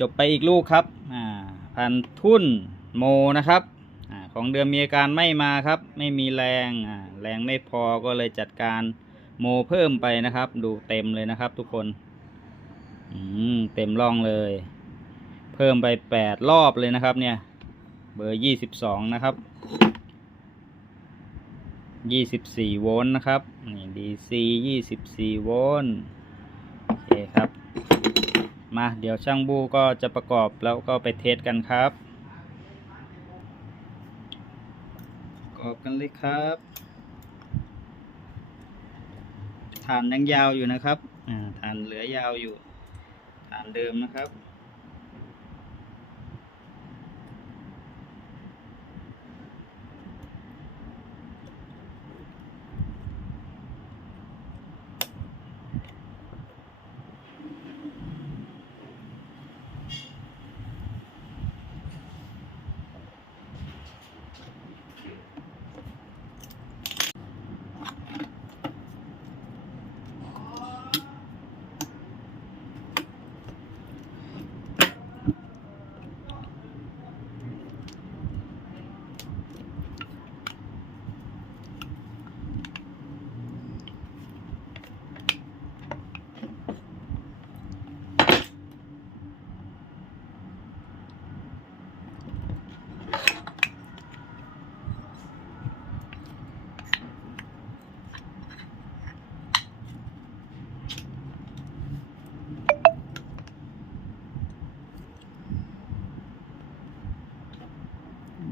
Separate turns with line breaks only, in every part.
จบไปอีกลูกครับอ่าพันทุ่นโมนะครับอาของเดิมมีอาการไม่มาครับ ไม่มีแรงอ่าแรงไม่พอก็เลยจัดการโมเพิ่มไปนะครับ ดูเต็มเลยนะครับ ทุกคนอืมเต็มร่องเลย เพิ่มไปแปดรอบเลยนะครับ เนี่ย เบอร์ยี่สิบสองนะครับยี่สิบสี่โวลต์นะครับนี่ดีซียี่สิบสี่โวลต์โอเคครับ มาเดี๋ยวช่างบูก็จะประกอบแล้วก็ไปเทสกันครับ ประกอบกันเลยครับฐานยังยาวอยู่นะครับอ่าฐานเหลือยาวอยู่ฐานเดิมนะครับ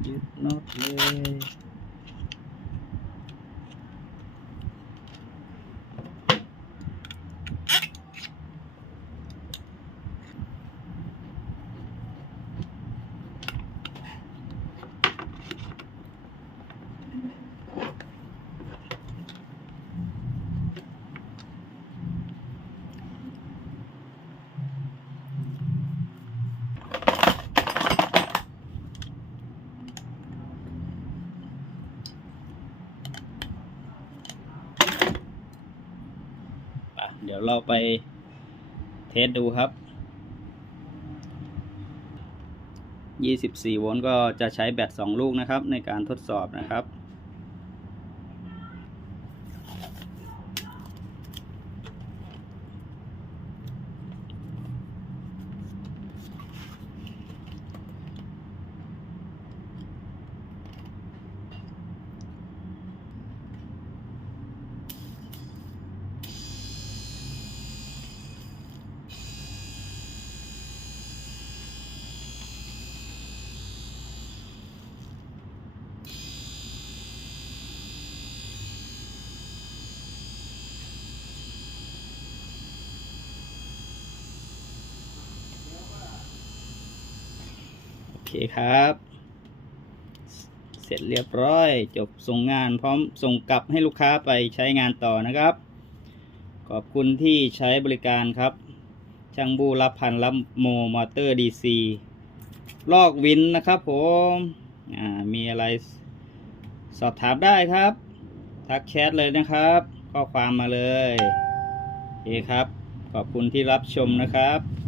ยึดน็ เดี๋ยวเราไปเทสดูครับ 24 โวลต์ก็จะใช้แบต 2 ลูกนะครับ ในการทดสอบนะครับ เคครับ เสร็จเรียบร้อย จบส่งงานพร้อมส่งกลับให้ลูกค้าไปใช้งานต่อนะครับ ขอบคุณที่ใช้บริการครับ ช่างบูรับพันรับโมมอเตอร์ดีซีลอกวินนะครับผมมีอะไรสอบถามได้ครับ ทักแชทเลยนะครับ ข้อความมาเลย โอเคครับ ขอบคุณที่รับชมนะครับ